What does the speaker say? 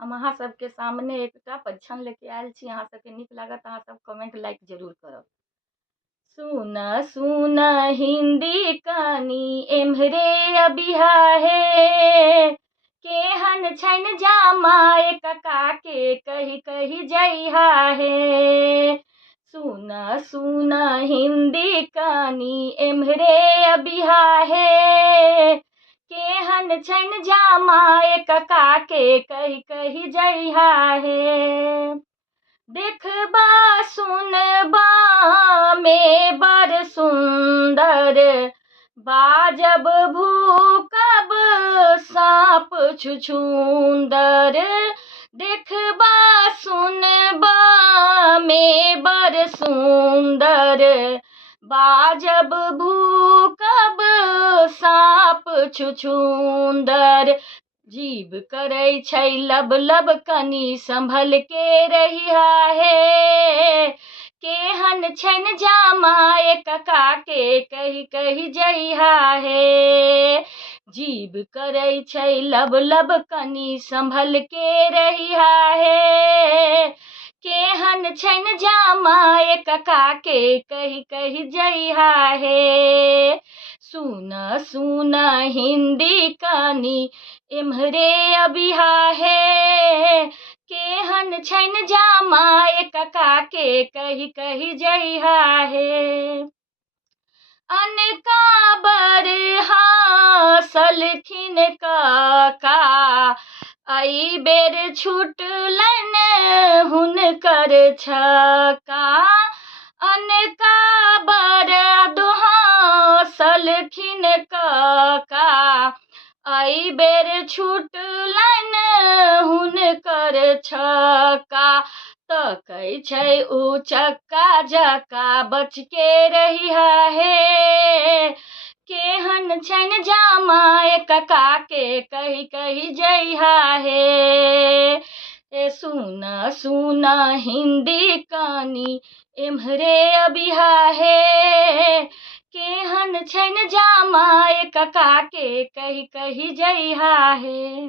हम अहाँ सबके सामने एकटा परीक्षण लेके आयल छी। अहाँ सबके नीक लागत अहाँ सब कमेंट लाइक जरूर करब। सुन सुन हिंदी कनी एम्हरे अबिहा हे, केहन छनि जामाय कका के कहि कहि जइहा हे। सुन सुन हिंदी कनी एम्हरे अबिहा हे, केहन छनि जामाय कका के कहि कहि जइहा हे। देखबा सुनबा में बड़ सुंदर, बाजब भूकब साँप छुछुंदर। देखबा सुनबा में बड़ सुंदर, बाजब भूकब साँप छुछुंदर। जीभ करै छै लब लब कनी संभल के रहिहा हे, केहन छनि जामाय कका के कहि कहि जइहा हे। जीभ करै छै लब लब कनी संभल के रहिहा हे, केहन छनि जामाय कका के कहि कहि जइहा हे। सुन सुन हिंदी कनी एम्हरे अबिहा हे, केहन छनि जामाय कका के कहि कहि जइहा हे। अनका बड़ हासलखिन कका, अइ बेर छुटलनि हुनकर छक्का। अनका बड़ दोहासलखिन कका, अइ बेर छुटलनि हुनकर छक्का। तकै छै उचक्का जक्का बच के रहिहा हे, केहन छनि जामाय कका के कहि कहि जइहा हे। सुन सुन हिंदी कनी एम्हरे अबिहा हे, केहन छनि जामाय कका के कहि कहि जइहा हे।